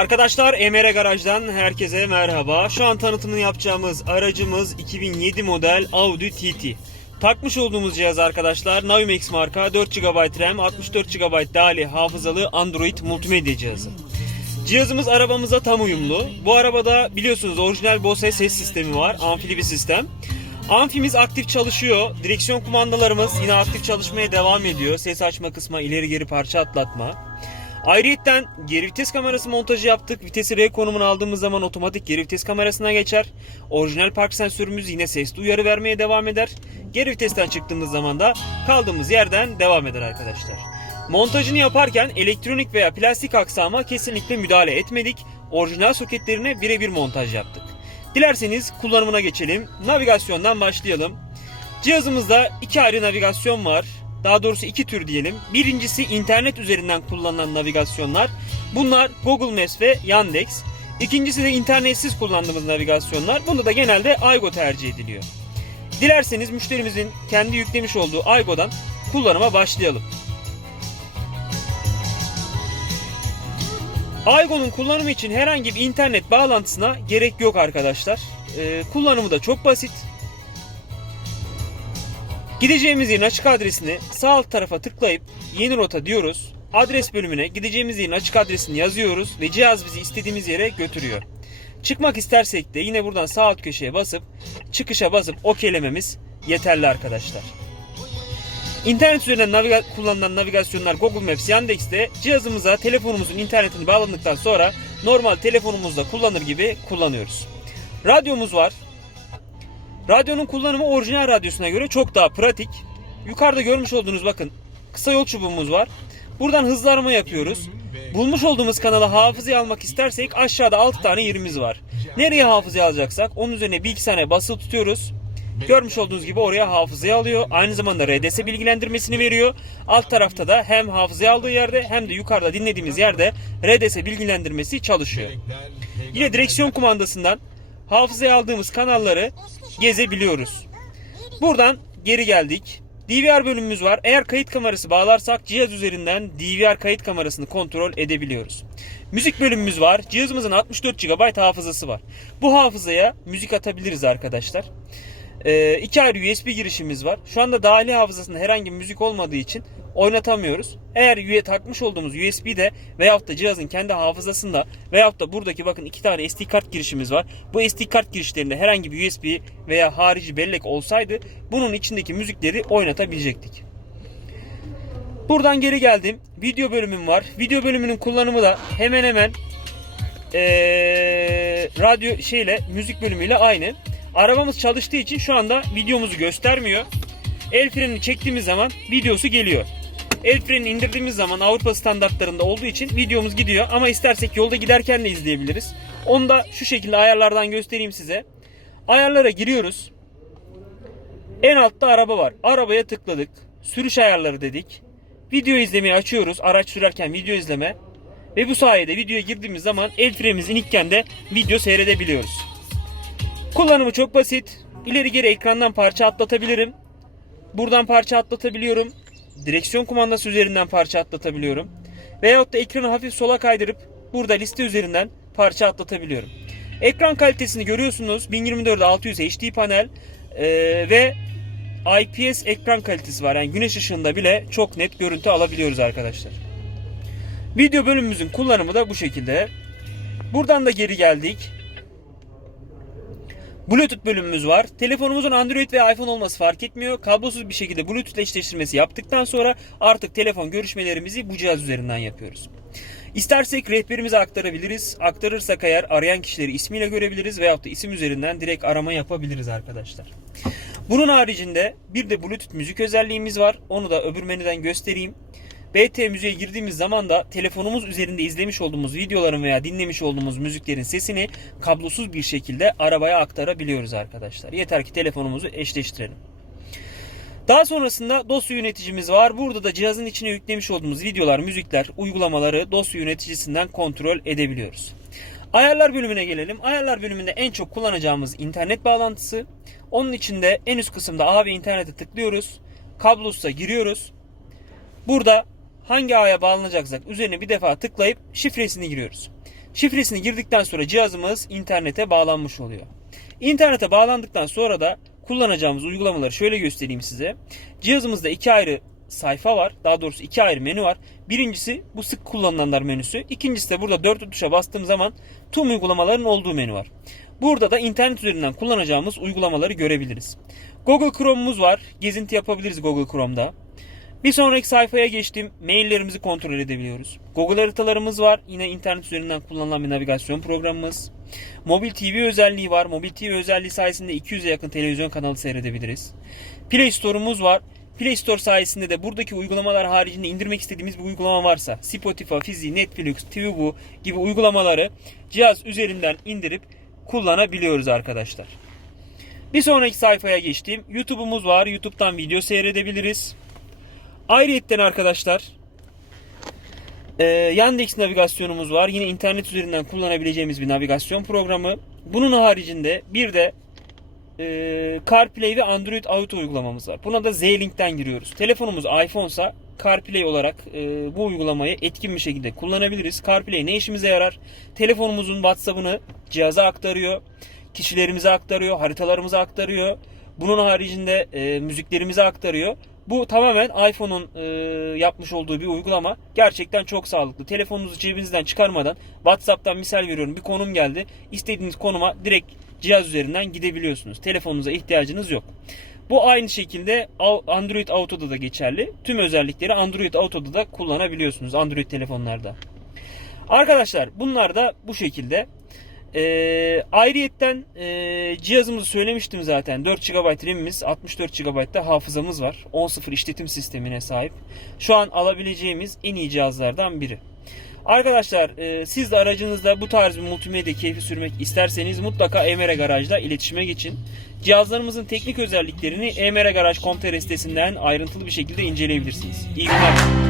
Arkadaşlar Emre Garaj'dan herkese merhaba. Şu an tanıtımını yapacağımız aracımız 2007 model Audi TT. Takmış olduğumuz cihaz arkadaşlar Navimax marka 4 GB RAM 64 GB dahili hafızalı Android multimedya cihazı. Cihazımız arabamıza tam uyumlu. Bu arabada biliyorsunuz orijinal Bose ses sistemi var. Amfili bir sistem. Amfimiz aktif çalışıyor. Direksiyon kumandalarımız yine aktif çalışmaya devam ediyor. Ses açma kısmı, ileri geri parça atlatma. Ayrıyeten geri vites kamerası montajı yaptık. Vitesi R konumuna aldığımız zaman otomatik geri vites kamerasına geçer. Orijinal park sensörümüz yine sesli uyarı vermeye devam eder. Geri vitesten çıktığımız zaman da kaldığımız yerden devam eder arkadaşlar. Montajını yaparken elektronik veya plastik aksama kesinlikle müdahale etmedik. Orijinal soketlerine birebir montaj yaptık. Dilerseniz kullanımına geçelim. Navigasyondan başlayalım. Cihazımızda iki ayrı navigasyon var. Daha doğrusu iki tür diyelim. Birincisi internet üzerinden kullanılan navigasyonlar. Bunlar Google Maps ve Yandex. İkincisi de internetsiz kullandığımız navigasyonlar. Bunda da genelde Aygo tercih ediliyor. Dilerseniz müşterimizin kendi yüklemiş olduğu Aygo'dan kullanıma başlayalım. Aygo'nun kullanımı için herhangi bir internet bağlantısına gerek yok arkadaşlar. Ee, kullanımı da çok basit. Gideceğimiz yerin açık adresini sağ alt tarafa tıklayıp yeni rota diyoruz. Adres bölümüne gideceğimiz yerin açık adresini yazıyoruz ve cihaz bizi istediğimiz yere götürüyor. Çıkmak istersek de yine buradan sağ alt köşeye basıp çıkışa basıp okeylememiz yeterli arkadaşlar. İnternet üzerinden naviga- kullanılan navigasyonlar Google Maps, Yandex'te cihazımıza telefonumuzun internetini bağladıktan sonra normal telefonumuzda kullanır gibi kullanıyoruz. Radyomuz var. Radyonun kullanımı orijinal radyosuna göre çok daha pratik. Yukarıda görmüş olduğunuz bakın kısa yol çubuğumuz var. Buradan hızlı arama yapıyoruz. Bulmuş olduğumuz kanala hafızaya almak istersek aşağıda 6 tane yerimiz var. Nereye hafızaya alacaksak onun üzerine bir iki saniye basılı tutuyoruz. Görmüş olduğunuz gibi oraya hafızaya alıyor. Aynı zamanda RDS bilgilendirmesini veriyor. Alt tarafta da hem hafızaya aldığı yerde hem de yukarıda dinlediğimiz yerde RDS bilgilendirmesi çalışıyor. Yine direksiyon kumandasından hafızaya aldığımız kanalları gezebiliyoruz. Buradan geri geldik. DVR bölümümüz var. Eğer kayıt kamerası bağlarsak cihaz üzerinden DVR kayıt kamerasını kontrol edebiliyoruz. Müzik bölümümüz var. Cihazımızın 64 GB hafızası var. Bu hafızaya müzik atabiliriz arkadaşlar. Ee, iki ayrı USB girişimiz var. Şu anda dahili hafızasında herhangi bir müzik olmadığı için oynatamıyoruz. Eğer takmış olduğumuz USB'de veyahut da cihazın kendi hafızasında veyahut da buradaki bakın iki tane SD kart girişimiz var. Bu SD kart girişlerinde herhangi bir USB veya harici bellek olsaydı bunun içindeki müzikleri oynatabilecektik. Buradan geri geldim. Video bölümüm var. Video bölümünün kullanımı da hemen hemen ee, radyo şeyle müzik bölümüyle aynı. Arabamız çalıştığı için şu anda videomuzu göstermiyor. El frenini çektiğimiz zaman videosu geliyor. El frenini indirdiğimiz zaman Avrupa standartlarında olduğu için videomuz gidiyor. Ama istersek yolda giderken de izleyebiliriz. Onu da şu şekilde ayarlardan göstereyim size. Ayarlara giriyoruz. En altta araba var. Arabaya tıkladık. Sürüş ayarları dedik. Video izlemeyi açıyoruz. Araç sürerken video izleme. Ve bu sayede videoya girdiğimiz zaman el frenimiz inikken de video seyredebiliyoruz. Kullanımı çok basit. İleri geri ekrandan parça atlatabilirim. Buradan parça atlatabiliyorum. Direksiyon kumandası üzerinden parça atlatabiliyorum. Veyahut da ekranı hafif sola kaydırıp burada liste üzerinden parça atlatabiliyorum. Ekran kalitesini görüyorsunuz. 1024 600 HD panel ee, ve IPS ekran kalitesi var. Yani güneş ışığında bile çok net görüntü alabiliyoruz arkadaşlar. Video bölümümüzün kullanımı da bu şekilde. Buradan da geri geldik. Bluetooth bölümümüz var. Telefonumuzun Android ve iPhone olması fark etmiyor. Kablosuz bir şekilde Bluetooth eşleştirmesi yaptıktan sonra artık telefon görüşmelerimizi bu cihaz üzerinden yapıyoruz. İstersek rehberimize aktarabiliriz. Aktarırsak eğer arayan kişileri ismiyle görebiliriz veyahut da isim üzerinden direkt arama yapabiliriz arkadaşlar. Bunun haricinde bir de Bluetooth müzik özelliğimiz var. Onu da öbür menüden göstereyim. BT müziğe girdiğimiz zaman da telefonumuz üzerinde izlemiş olduğumuz videoların veya dinlemiş olduğumuz müziklerin sesini kablosuz bir şekilde arabaya aktarabiliyoruz arkadaşlar. Yeter ki telefonumuzu eşleştirelim. Daha sonrasında dosya yöneticimiz var. Burada da cihazın içine yüklemiş olduğumuz videolar, müzikler, uygulamaları dosya yöneticisinden kontrol edebiliyoruz. Ayarlar bölümüne gelelim. Ayarlar bölümünde en çok kullanacağımız internet bağlantısı. Onun içinde en üst kısımda A ve internete tıklıyoruz. Kablosuz'a giriyoruz. Burada hangi ağya bağlanacaksak üzerine bir defa tıklayıp şifresini giriyoruz. Şifresini girdikten sonra cihazımız internete bağlanmış oluyor. İnternete bağlandıktan sonra da kullanacağımız uygulamaları şöyle göstereyim size. Cihazımızda iki ayrı sayfa var. Daha doğrusu iki ayrı menü var. Birincisi bu sık kullanılanlar menüsü. İkincisi de burada dört tuşa bastığım zaman tüm uygulamaların olduğu menü var. Burada da internet üzerinden kullanacağımız uygulamaları görebiliriz. Google Chrome'umuz var. Gezinti yapabiliriz Google Chrome'da. Bir sonraki sayfaya geçtim. Maillerimizi kontrol edebiliyoruz. Google haritalarımız var. Yine internet üzerinden kullanılan bir navigasyon programımız. Mobil TV özelliği var. Mobil TV özelliği sayesinde 200'e yakın televizyon kanalı seyredebiliriz. Play Store'umuz var. Play Store sayesinde de buradaki uygulamalar haricinde indirmek istediğimiz bir uygulama varsa Spotify, Fizi, Netflix, TVBu gibi uygulamaları cihaz üzerinden indirip kullanabiliyoruz arkadaşlar. Bir sonraki sayfaya geçtim. YouTube'umuz var. YouTube'dan video seyredebiliriz. Ayrıyetten arkadaşlar e, Yandex navigasyonumuz var. Yine internet üzerinden kullanabileceğimiz bir navigasyon programı. Bunun haricinde bir de e, CarPlay ve Android Auto uygulamamız var. Buna da Z-Link'ten giriyoruz. Telefonumuz iPhone'sa CarPlay olarak e, bu uygulamayı etkin bir şekilde kullanabiliriz. CarPlay ne işimize yarar? Telefonumuzun WhatsApp'ını cihaza aktarıyor. Kişilerimize aktarıyor, haritalarımıza aktarıyor. Bunun haricinde e, müziklerimize aktarıyor. Bu tamamen iPhone'un e, yapmış olduğu bir uygulama. Gerçekten çok sağlıklı. Telefonunuzu cebinizden çıkarmadan WhatsApp'tan misal veriyorum bir konum geldi. İstediğiniz konuma direkt cihaz üzerinden gidebiliyorsunuz. Telefonunuza ihtiyacınız yok. Bu aynı şekilde Android Auto'da da geçerli. Tüm özellikleri Android Auto'da da kullanabiliyorsunuz Android telefonlarda. Arkadaşlar bunlar da bu şekilde. Ee, ayrıyetten e, cihazımızı söylemiştim zaten. 4 GB RAM'imiz, 64 GB da hafızamız var. 10.0 işletim sistemine sahip. Şu an alabileceğimiz en iyi cihazlardan biri. Arkadaşlar e, siz de aracınızda bu tarz bir multimedya keyfi sürmek isterseniz mutlaka Emre Garaj'da iletişime geçin. Cihazlarımızın teknik özelliklerini emregaraj.com.tr sitesinden ayrıntılı bir şekilde inceleyebilirsiniz. İyi günler.